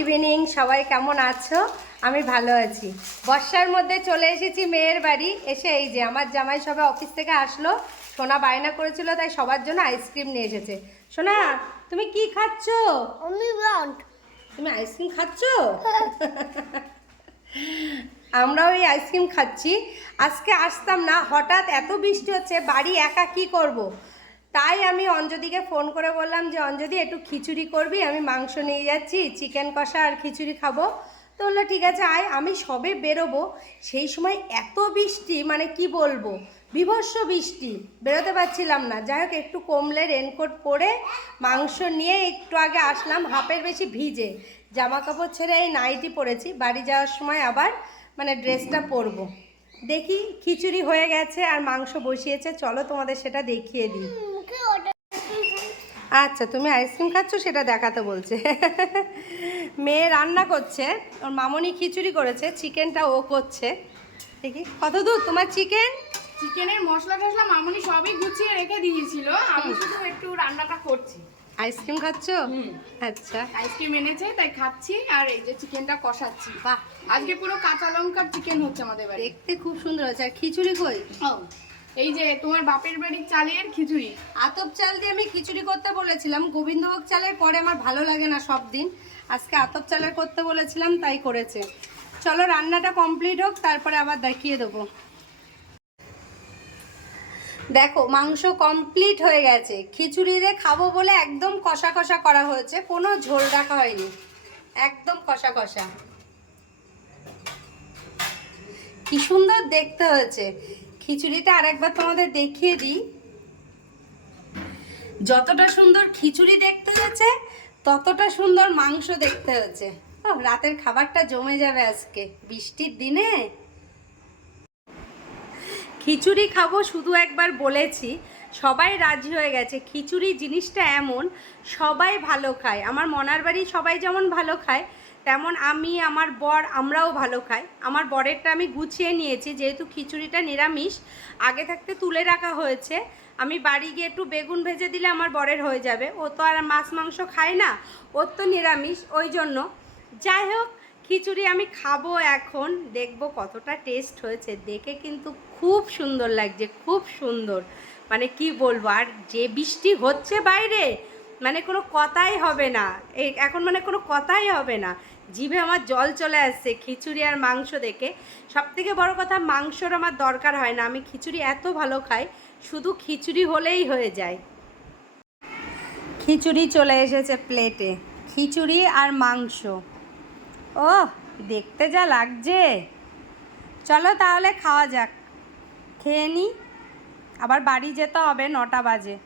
Evening সবাই কেমন আছো? আমি ভালো আছি। বর্ষার মধ্যে চলে এসেছি মেয়ের বাড়ি। এসে এই যে আমার জামাই সবাই অফিস থেকে আসলো। সোনা বায়না করেছিল তাই সবার জন্য আইসক্রিম নিয়ে এসেছে। সোনা তুমি কি খাচ্ছ? আমি তুমি আইসক্রিম খাচ্ছ? আমরাও এই আইসক্রিম খাচ্ছি। আজকে আসতাম না হঠাৎ এত বৃষ্টি হচ্ছে বাড়ি একা কি করব। তাই আমি অঞ্জদিকে ফোন করে বললাম যে, অঞ্জদি, একটু খিচুড়ি করবি? আমি মাংস নিয়ে যাচ্ছি, চিকেন কষা আর খিচুড়ি খাব। তো বলল, ঠিক আছে, আয়, আমি সবে বেরোবো। সেই সময় এত বৃষ্টি মানে কি বলব, বিভৎস বৃষ্টি, বেরোতে পারছিলাম না। যাই হোক, একটু কমলে রেনকোট পরে মাংস নিয়ে একটু আগে আসলাম, হাফের বেশি ভিজে। জামা কাপড় ছেড়ে এই নাইটি পরেছি বাড়ি যাওয়ার সময় আবার মানে ড্রেসটা পরবো। দেখি, খিচুড়ি হয়ে গেছে আর মাংস বসিয়েছে, চলো তোমাদের সেটা দেখিয়ে দিই। আচ্ছা তুমি আইসক্রিম খাচ্ছ সেটা দেখাতে বলছে। মেয়ে রান্না করছে ওর মামনি খিচুড়ি করেছে চিকেনটা ও করছে। দেখি কত দূর? তোমার চিকেন? চিকেনের মশলা টশলা মামুনি সবই গুছিয়ে রেখে দিয়েছিল। আমি শুধু একটু রান্নাটা করছি। আইসক্রিম খাচ্ছ? আচ্ছা। আইসক্রিম এনেছে তাই খাচ্ছি আর এই যে চিকেনটা কষাচ্ছি। বাহ। আজকে পুরো কাঁচা লঙ্কার চিকেন হচ্ছে আমাদের বাড়ি দেখতে খুব সুন্দর হয়েছে। আর খিচুড়ি কই? ও, এই যে তোমার বাপের বাড়ির চালের খিচুড়ি। আতপ চাল দিয়ে আমি খিচুড়ি করতে বলেছিলাম, গোবিন্দভোগ চালের পরে আমার ভালো লাগে না সব দিন আজকে আতপ চালের করতে বলেছিলাম, তাই করেছে। চলো রান্নাটা কমপ্লিট হোক, তারপরে আবার দেখিয়ে দেবো। দেখো, মাংস কমপ্লিট হয়ে গেছে। খিচুড়ি দিয়ে খাব বলে একদম কষা কষা করা হয়েছে, কোনো ঝোল রাখা হয়নি। একদম কষা কষা। কি সুন্দর দেখতে হয়েছে। খিচুড়িটা আরেকবার তোমাদের দেখিয়ে দিই। যতটা সুন্দর খিচুড়ি দেখতে হয়েছে, ততটা সুন্দর মাংস দেখতে হয়েছে। রাতের খাবারটা জমে যাবে আজকে, বৃষ্টির দিনে। খিচুড়ি খাব শুধু একবার বলেছি, সবাই রাজি হয়ে গেছে। খিচুড়ি জিনিসটা এমন, সবাই ভালো খায়। আমার মনার বাড়ি সবাই যেমন ভালো খায় তেমন আমি, আমার বর আমরাও ভালো খাই। আমার বরেরটা আমি গুছিয়ে নিয়েছি, যেহেতু খিচুড়িটা নিরামিষ, আগে থাকতে তুলে রাখা হয়েছে। আমি বাড়ি গিয়ে একটু বেগুন ভেজে দিলে আমার বরের হয়ে যাবে। ও তো আর মাছ, মাংস খায় না, ওর তো নিরামিষ, ওই জন্য। যাই হোক, খিচুড়ি আমি খাব এখন। দেখব কতটা টেস্ট হয়েছে। দেখে কিন্তু খুব সুন্দর লাগছে, খুব সুন্দর। মানে কি বলব, আর যে বৃষ্টি হচ্ছে বাইরে মানে কোনো কথাই হবে না। এখন মানে কোনো কথাই হবে না। জিভে আমার জল চলে আসছে, খিচুড়ি আর মাংস দেখে। সব থেকে বড় কথা, মাংসর আমার দরকার হয় না। আমি খিচুড়ি এত ভালো খাই, শুধু খিচুড়ি হলেই হয়ে যায়। খিচুড়ি চলে এসেছে প্লেটে। খিচুড়ি আর মাংস। ও দেখতে যা লাগছে। চলো তাহলে খাওয়া যাক। খেয়ে নিই আবার বাড়ি যেতে হবে নটা বাজে।